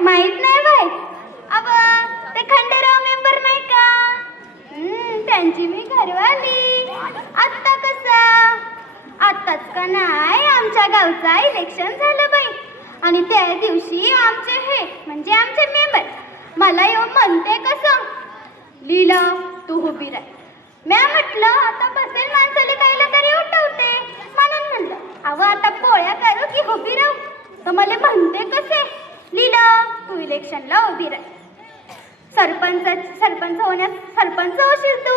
माहित नाही बाई. अब ते खंडेराव मेंबर नाही का, त्यांची मी घरवाली. आत्ता कसं, आत्ताच का नाही आमच्या गावचा इलेक्शन झालं बाई. आणि त्या दिवशी आमचे हे म्हणजे आमचे मेंबर मला येऊन म्हणते कसं, लीला तू उभी राह. म्या म्हटलं आता बसेल माणसाला कायला तरी उठवते म्हणून म्हणलं अव आता पोळ्या करू की उभी राहू. तर मला म्हणते कसे, लीला तू इलेक्शनला उभी राह. सरपंच होशील तू,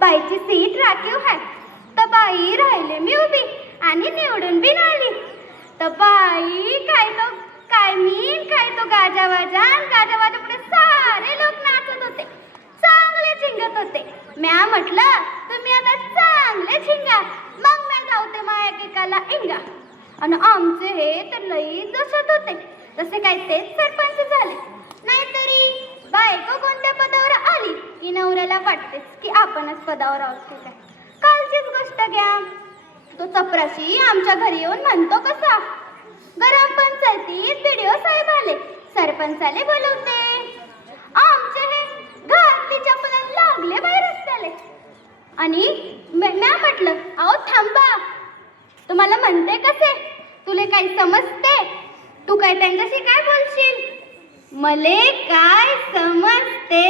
बाईची सीट राखीव आहे. तर बाई राहिले मी उभी आणि निवडून बी आली. तर बाई काय तो गाजावाजा पुढे सारे लोक नाचत होते, चांगले झिंगत होते. म्या म्हटलं तुम्ही आता चांगले झिंगा, मग म्या जाऊते माया एकाला इंगा. आणि आमचे हे तर लई जसत होते, जसे काय तेच सरपंच झाले. नाहीतरी बायको कोणत्या पदावर आली की नवऱ्याला वाटतेच की आपणच पदावर आहोत काय. कालचीच गोष्ट घ्या, तो चपराशी आमच्या घरी येऊन म्हणतो कसा, ग्रामपंचायतीत बीडीओ साहेब आले, सरपंचाले बोलवते. आमचे हे घातली चपला लागले बाहेर रस्त्याले. आणि म्या म्हटलं अहो थांबा, तुम्हाला म्हणते कसे, तुले काही समजते, तू काय त्यांच्याशी काय बोलशील. मले काय समजते,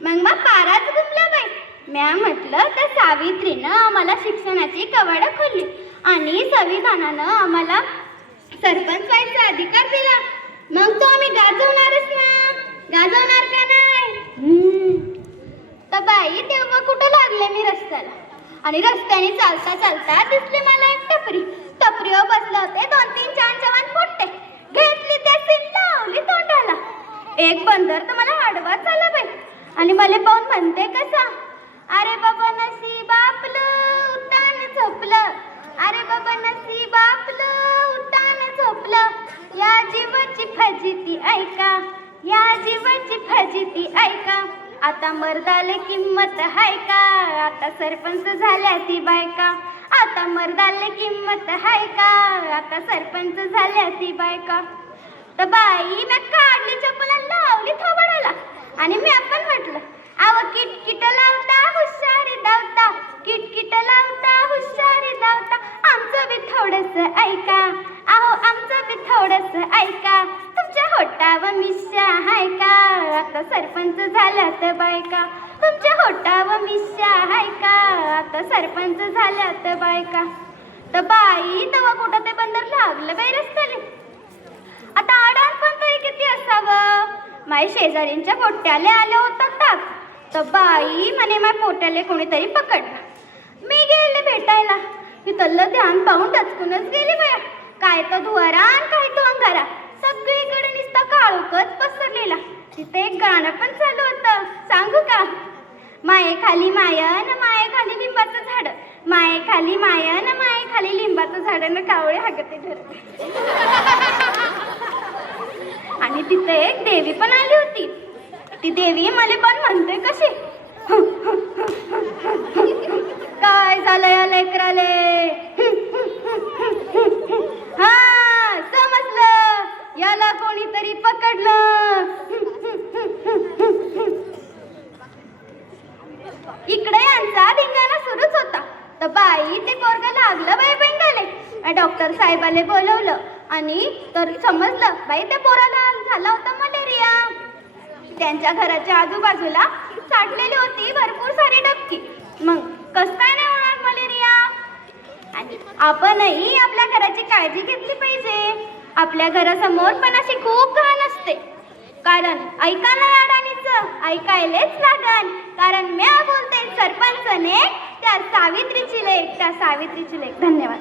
मग पाराच गुंपला बाई. म्या म्हटलं तर सावित्रीनं आम्हाला शिक्षणाची कवाडं खोलली आणि संविधानानं आम्हाला सरपंच व्हायचा अधिकार दिला. मग तो आम्ही गाजवणारच ना, गाजवणार का नाही. तर बाई तेव्हा कुठं लागले मी रस्त्याला. आणि रस्त्याने चालता चालता दिसले मला एक टपरीवर बसले होते 2-3 जवान पोट्टे. घेतली त्याची लावली तोंडाला. एक बंदर तर मला आडवाच आला बाई. आणि मला पाहून म्हणते कसा, अरे बाबा नशीब आपलं उतान झोपलं, अरे बाबा नशीब आपलं उतान झोपलं. या जीवाची फजिती ऐका, या जीवाची फजिती ऐका. आता मर्दाले किंमत हाय का, आता सरपंच झाल्या ती बायका. आता मर्दाले किंमत हाय का, आता सरपंच झाल्या ती बायका. तर बाई मी काढली चप्पल लावली थोबडाला. आणि मी आपण म्हटलं अव किटकिट लावता हुशारी धावता, किटकिट लावता हुशारी धावता. आमचं बी थोडंसं ऐका, अहो आमचं बी थोडंसं ऐका. तुमच्या होटावर मिश्या हाय का, आता सरपंच झाल्या तर बायका. तुमच्या होटावर मिश्या हाय का, आता सरपंच झाल्या तर बायका. तर बाई तेव्हा कुठं ते बंदर लागलं बाई रस्त्याने. आता आडान पण तरी किती असावं. माझ्या शेजारींच्या पोट्याले आलं होतं ताप. तर बाई म्हणे माझ्या पोट्याले कोणीतरी पकडलं. मी गेले भेटायला, तिथलं ध्यान पाहून टचकूनच गेली बाया. काय तो धुवारा आणि काय तो अंगारा, सगळीकडे नुसता काळोखच पसरलेला. तिथे एक गाणं पण चालू होतं, सांगू का. माये खाली मायन माये खाली लिंबाचं झाड, माये खाली मायन माये खाली लिंबाचं झाड न कावळे हागते धरते. आणि तिथे एक देवी पण आली होती. ती देवी मला पण म्हणते कशी, काय झालं या लेकराले. हा समजलं, याला कोणीतरी पकडलं. इकडे यांचा धिंगाणा सुरूच होता. तर बाई ते पोरगं लागलं बाई बेंगाले. डॉक्टर साहेबाले बोलवलं आणि तर समजलं बाई त्या पोराला झाला होता मलेरिया. त्यांच्या घराच्या आजूबाजूला साठलेली होती भरपूर सारी डबकी. मग कसं काय नाही होणार मलेरिया. आणि आपणही आपल्या घराची काळजी घेतली पाहिजे. आपल्या घरासमोर पण अशी खूप घाण असते, कारण ऐकायला लाडानीच ऐकायलेच लागण. कारण म्या बोलते सरपंचने त्या सावित्रीची लेक, त्या सावित्रीची लेक. धन्यवाद.